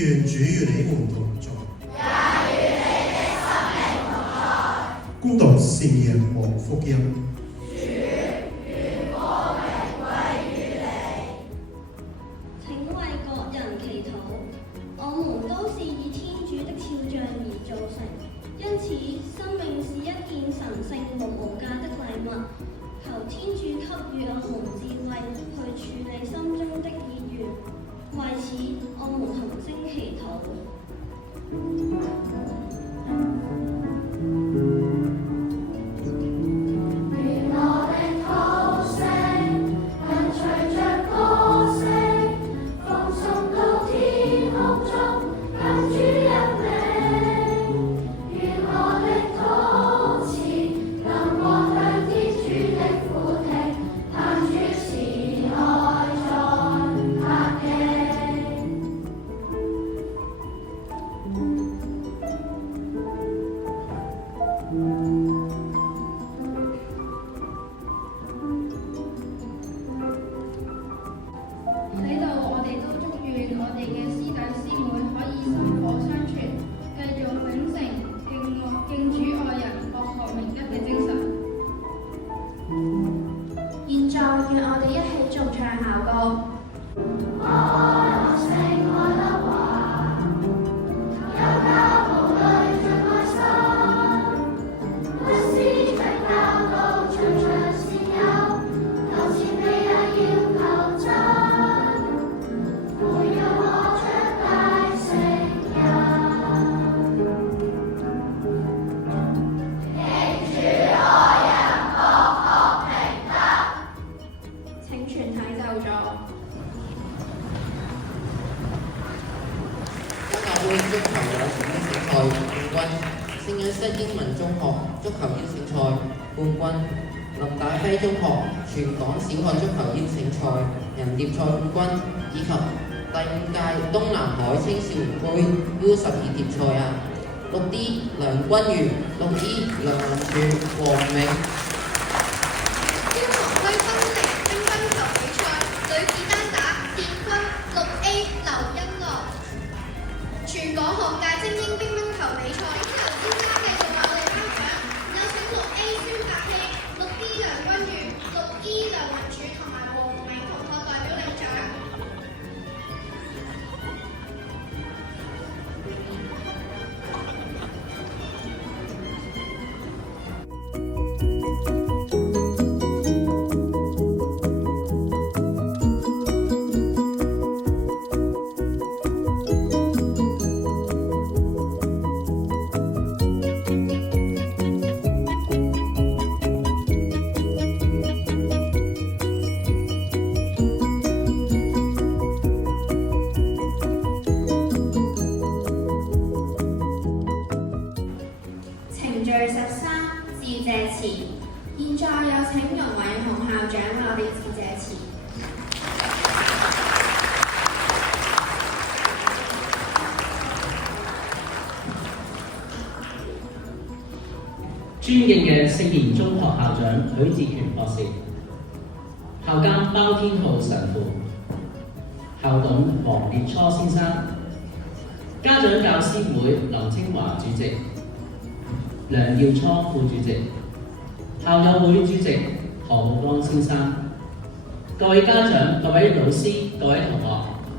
願主與你們同在，也與你的生命同在。恭讀聖言和福音。主，願光榮歸於你。請為各人祈禱。我們都是以天主的肖像而造成，因此生命是一件神聖和無價的禮物。求天主給予我們智慧去處理心中的意願。為此，我們同聲祈禱。聖約瑟英文中學足球邀請賽冠軍，林大輝中學全港小學足球邀請賽人蝶賽冠軍，以及第5屆東南海青少年杯 U12 蝶賽啊！6D 梁君如、6E 梁林柱、黃明。消防區分齡乒乓球比賽女子單打殿軍 6A 劉欣樂，全港學界精英乒乓球比賽。專家繼續為我哋頒獎，有請6A 孫柏希、6D 梁君如、6E 梁文柱同埋黃明同學代表領獎。現在有請容偉雄校長為我哋致謝詞。尊敬嘅聖言中學校長許志權博士、校監包天浩神父、校董黃烈初先生、家長教師會劉清華主席、梁耀初副主席、校友會主席何浩光先生，各位家長、各位老師、各位同學，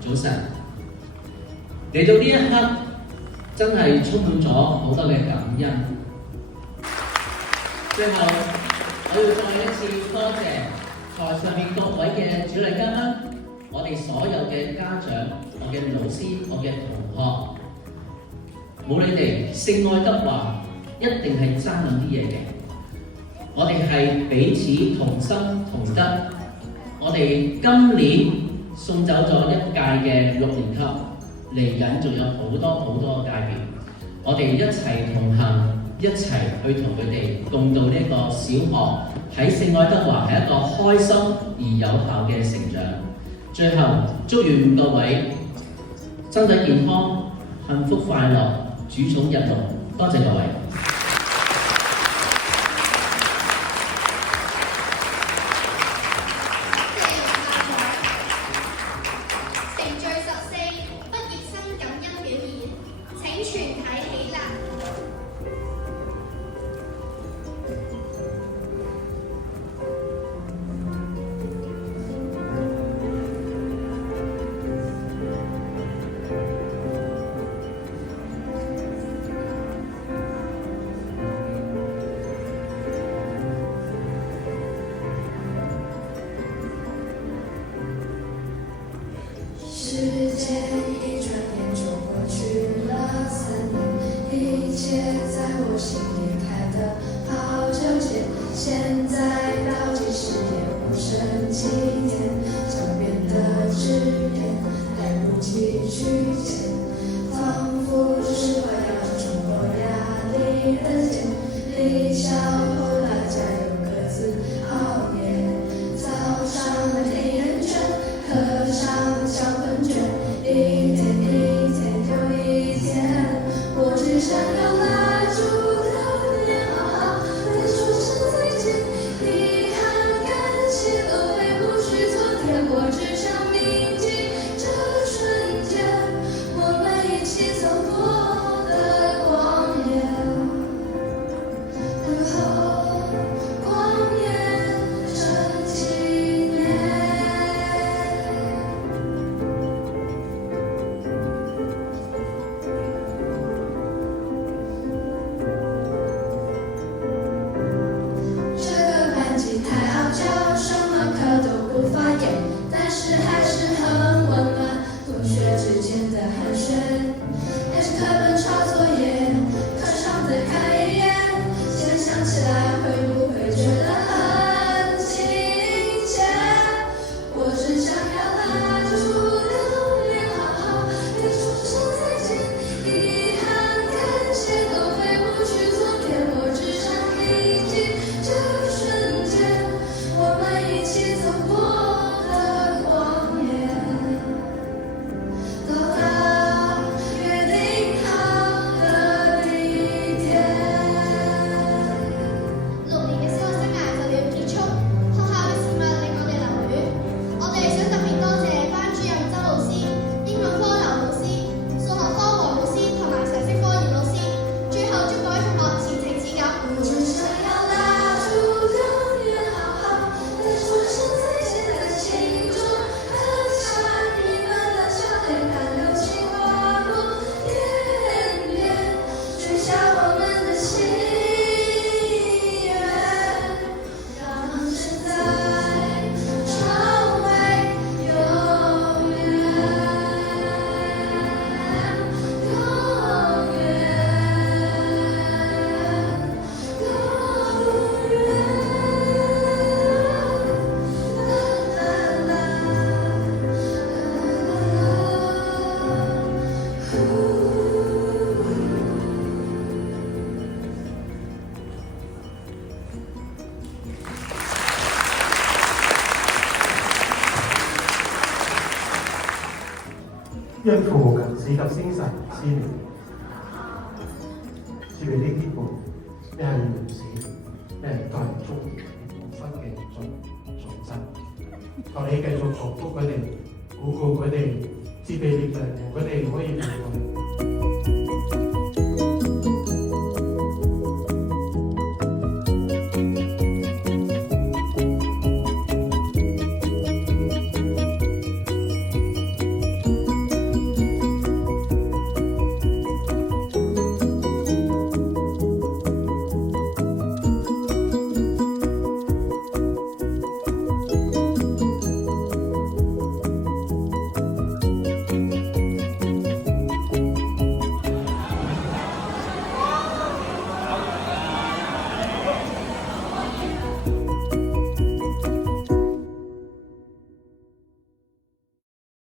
早晨！嚟到呢一刻，真係充滿咗好多嘅感恩。最後，我要再一次多謝台上面各位嘅主禮嘉賓，我哋所有嘅家長、我嘅老師、我嘅同學，冇你哋，聖愛德華一定係爭緊啲嘢嘅。我哋係彼此同心同德。我哋今年送走咗一屆嘅6年級，嚟緊仲有好多界別，我哋一齊同行，一齊去同佢哋共度呢個小學喺聖愛德華係一個開心而有效嘅成長。最後祝願各位身體健康、幸福快樂、主寵日隆。多謝各位。因父無及子及聖神之名，賜俾啲天父，一係唔死，一係都係中無分嘅重質。求你繼續祝福佢哋，鼓舞佢哋，賜俾力量，佢哋可以面對